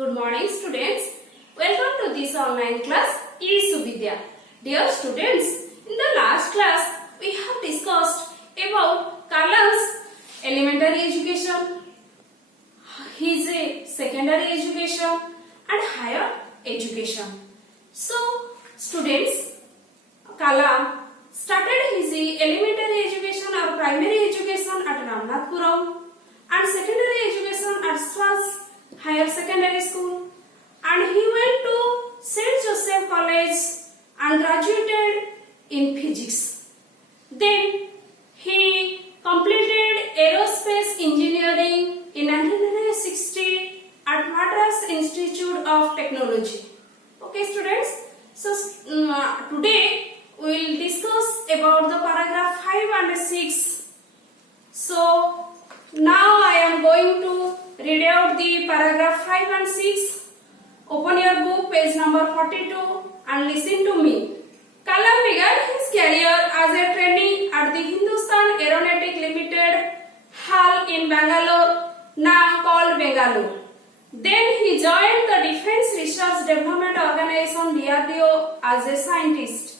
Good morning students. Welcome to this online class eSuvidya. Dear students, in the last class we have discussed about Kalam's elementary education, his secondary education and higher education. So students, Kalam started his elementary education or primary education at Ramnathpuram and secondary education at Swats Higher Secondary School, and he went to St. Joseph College and graduated in physics. Then he completed aerospace engineering in 1960 at Madras Institute of Technology. Okay students, so today we will discuss about the paragraph 5 and 6. So now I am going to read out the paragraph 5 and 6. Open your book, page number 42 and listen to me. Kalam began his career as a trainee at the Hindustan Aeronautic Limited, HAL in Bangalore, now called Bangalore. Then he joined the Defence Research Development Organization DRDO as a scientist.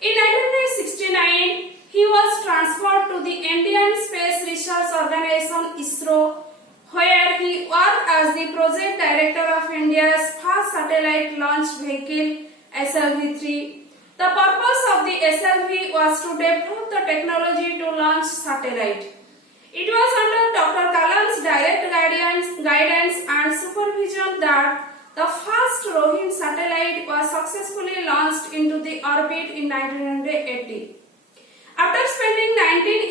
In 1969, he was transferred to the Indian Space Research Organization ISRO, where he worked as the project director of India's first satellite launch vehicle SLV-3. The purpose of the SLV was to develop the technology to launch satellite. It was under Dr. Kalam's direct guidance and supervision that the first Rohini satellite was successfully launched into the orbit in 1980. After spending 19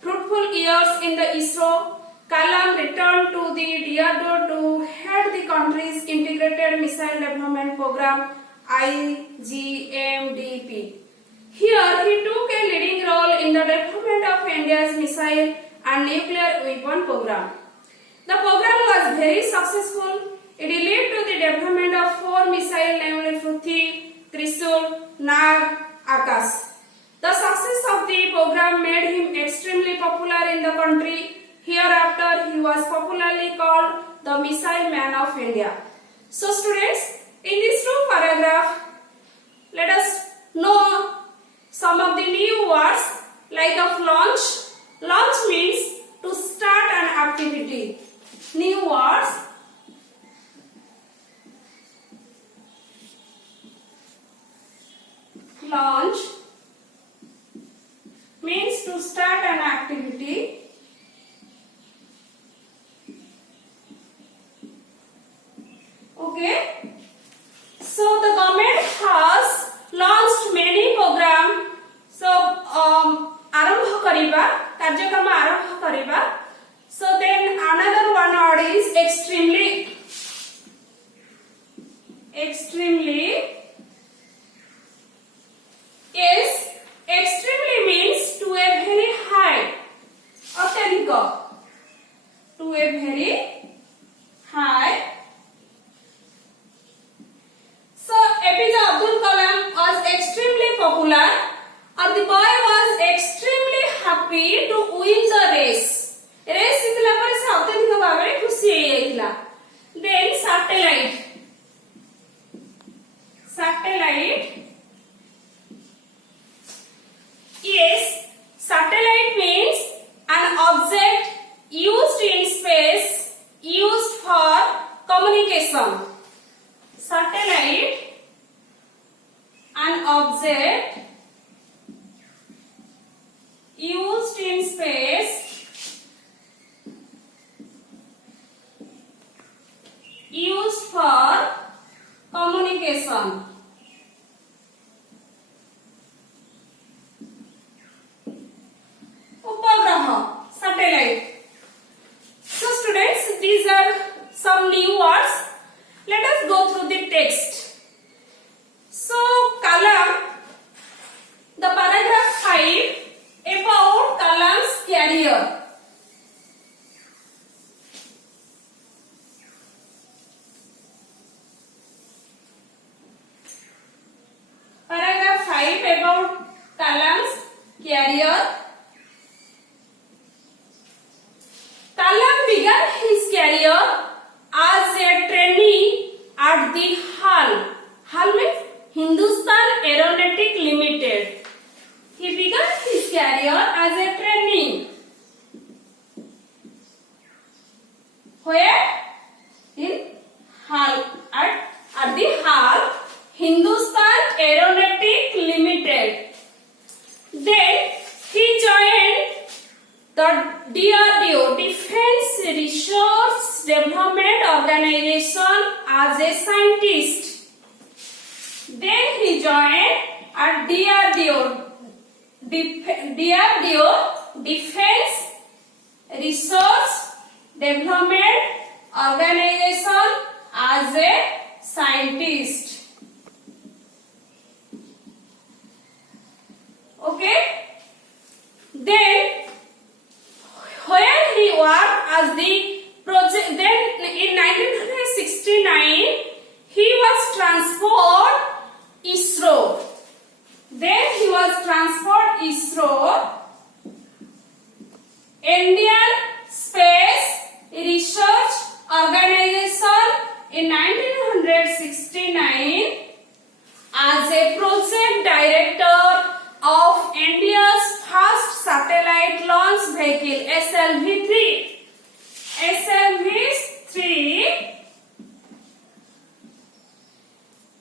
fruitful years in the ISRO, Kalam returned to the DRDO to head the country's Integrated Missile Development Program IGMDP. Here he took a leading role in the development of India's missile and nuclear weapon program. The program was very successful. It led to the development of 4 missiles, namely Prithvi, Trishul, Nag, Akash. The success of the program made him extremely popular in the country. Hereafter, he was popularly called the Missile Man of India. So students, in this 2 paragraph, let us know some of the new words like of launch. Launch means to start an activity. New words. Launch means to start an activity. Okay. So the government has launched many programs. So आरंभ करिबा कार्यक्रम आरंभ करिबा. So then another one word is extremely. Yes, extremely means to a very high. अत्यधिक. To a very high. So APJ Abdul Kalam was extremely popular and the boy was extremely happy to win the race. Race जितला पर से अत्यधिक भाବରେ खुशी ହେଇଯାଇଥିଲା. Then satellite. Yes, satellite means an object used in space, used for communication. Satellite, an object used in space, used for communication. Upagraha, satellite. So students, these are some new words. Let us go through the text. So Kalam, the paragraph 5 about Kalam's career. Paragraph 5 about Kalam's career. Kalam began his career as a trainee at the HAL. HAL means Hindustan Aeronautic Limited. He began his career as a trainee. Where? In HAL. At the HAL, Hindustan Aeronautic Limited. Then he joined the DRDO, Defense Research Development Organization, as a scientist. Then he joined at DRDO, Defense Research Development Organization, as a scientist. Okay. Then where he worked as the project. Then in 1969 he was transferred ISRO. Then he was transferred ISRO, Indian Space Research Organization, in 1969 as a project director of India's first satellite launch vehicle SLV-3. SLV-3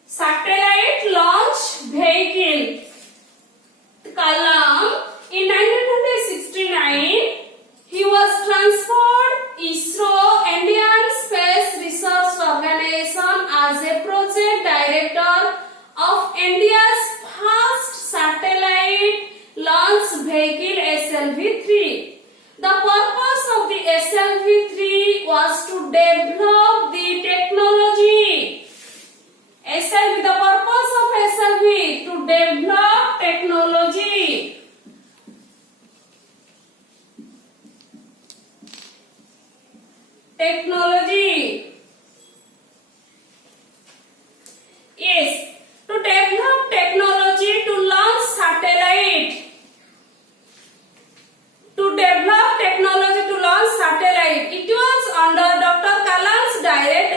satellite launch vehicle. Kalam, in 1969 he was transferred ISRO, Indian Space Research Organization, as a project director of India's first satellite launch vehicle SLV-3. The purpose of the SLV-3 was to develop the technology. The purpose of SLV, to develop technology. Yes, to develop technology to launch satellite. It was under Dr. Kalam's direct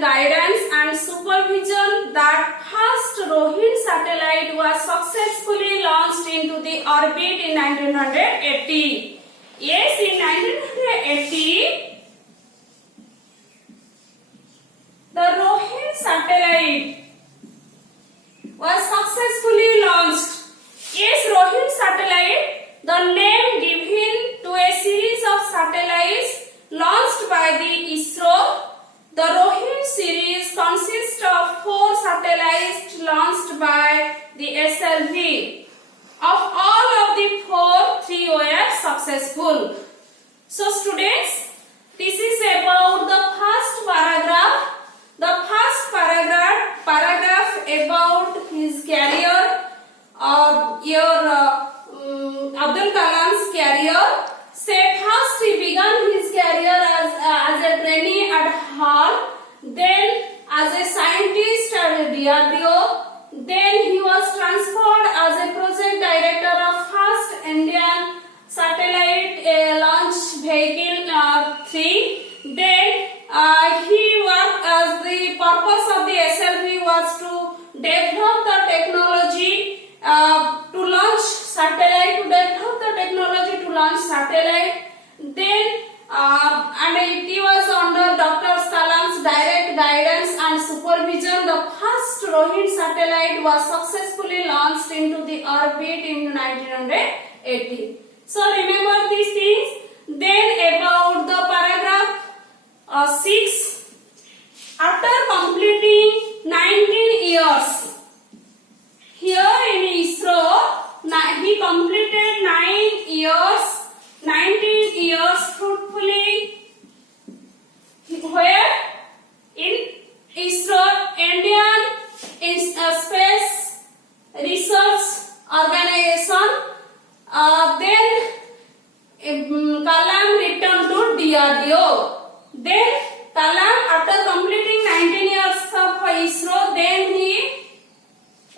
guidance and supervision that first Rohini satellite was successfully launched into the orbit in 1980. Yes, in 1980 the Rohini satellite was successfully launched. Yes, Rohini satellite, the name given to a series of satellites launched by the ISRO. The Rohini series consists of 4 satellites launched by the SLV. Of all of the 4, 3 were successful. So students, this is about the first paragraph. The first paragraph about his career, Abdul Kalam's career. Say first he began his career as a trainee at HAL, then as a scientist at DRDO, then he was transferred as a project director of first Indian satellite launch vehicle 3. Then he worked as the purpose of the SLV was to develop the technology to launch satellite, Then and it was under Dr. Kalam's direct guidance and supervision. The first Rohini satellite was successfully launched into the orbit in 1980. So remember these things. Then about the paragraph 6. After completing 19 years, here in ISRO, he completed 19 years fruitfully. Where? In ISRO, Indian Space Research Organization. Then Kalam returned to DRDO. Then Kalam, after completing 19 years of ISRO, then he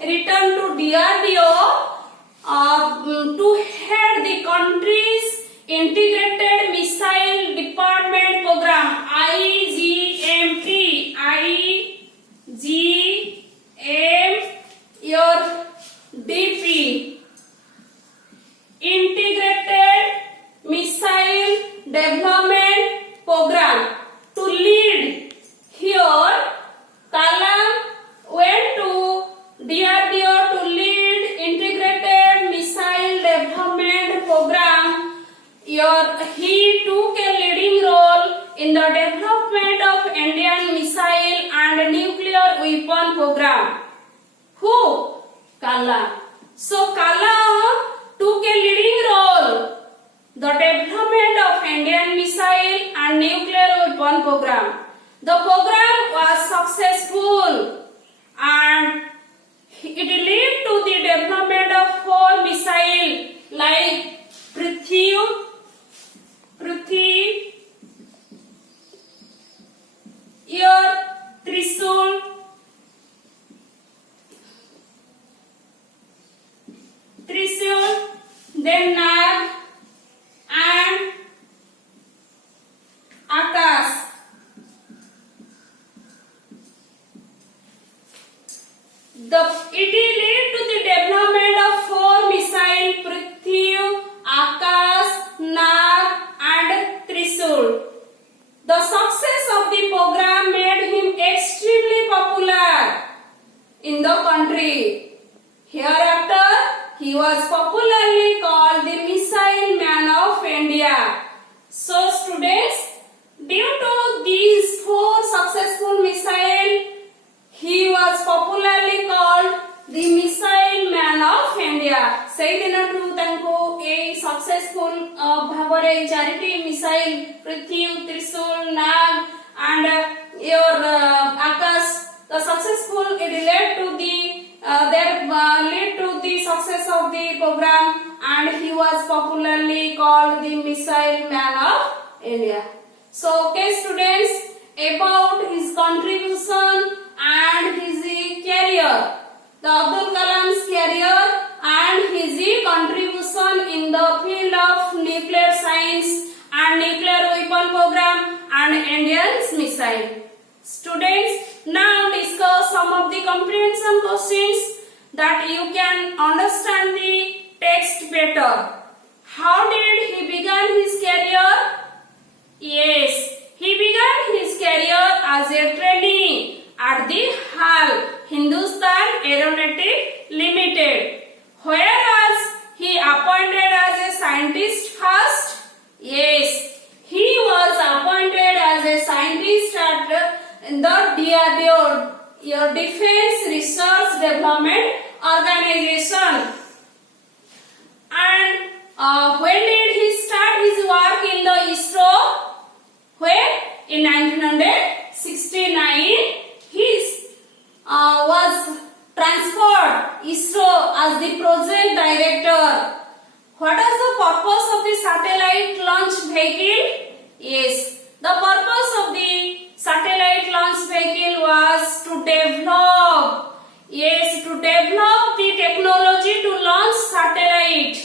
returned to DRDO to head the country's Integrated Missile Department Program, IGMDP. he took a leading role in the development of Indian missile and nuclear weapon program. Who? Kalam. So Kalam took a leading role the development of Indian missile and nuclear weapon program. The program was successful and it led to the development of 4 missiles like Prithvi, Trishul, then Nag and Akash. It led to the development of 4 missiles Prithvi, Akash, Nag and Trishul. The success of the program made him extremely popular in the country. Hereafter, he was popularly called the Missile Man of India. So students, due to these 4 successful missiles, he was popularly called the Missile Man of India. ସେଇ ଦିନଠୁ ତାଙ୍କୁ ଏଇ successful ଭାବରେ ଚାରିଟି missile Prithvi, Trishul, Nag and Akash, the successful it led to the success of the program and he was popularly called the Missile Man of India. So okay students, about his contribution and his career, the Abdul Kalam's career and his contribution in the field of nuclear science and nuclear weapon program and Indian missile. Students, now discuss some of the comprehension questions that you can understand the text better. How did he begin his career? Yes, he began his career as a trainee at the HAL, Hindustan Aeronautic Limited. Whereas he appointed as a scientist first? Yes, he was appointed as a scientist at the DRDO, your Defense Research Development Organization. And when did he start his work in the ISRO? When? In 1969, he was transferred ISRO as the project director. What is the purpose of the satellite launch vehicle? Yes, the purpose of the satellite launch vehicle was to develop, the technology to launch satellite.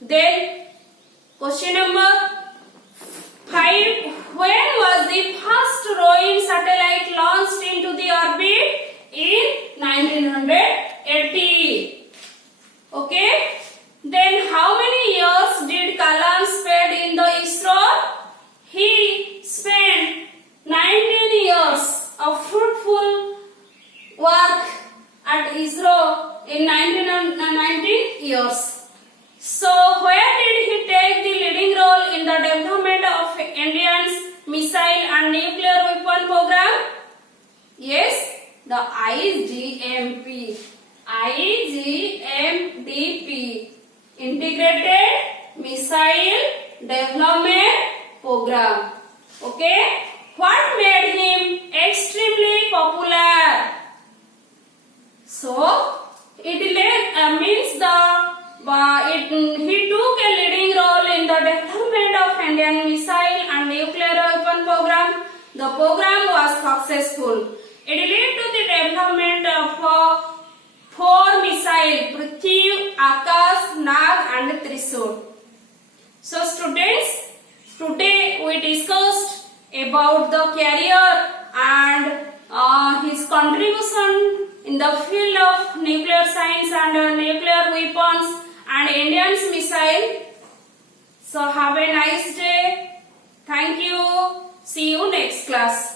Then, question number 5. When was the first Rohini satellite launched into the orbit? In 1980. Okay. Then how many years did Kalam spend in the ISRO? He spent 19 years of fruitful work at ISRO in 19 years. So where did he take the leading role in the development of India's missile and nuclear weapon program? Yes, the IGMP, Integrated Missile Development Program. Okay, what made him extremely popular? So it means he took a leading role in the development of Indian missile and nuclear weapon program. The program was successful. It led to the development of 4 missiles, Prithvi, Akash, Nag and Trishul. So students, today we discussed about the career and his contribution in the field of nuclear science and nuclear weapons and Indian missile. So have a nice day. Thank you. See you next class.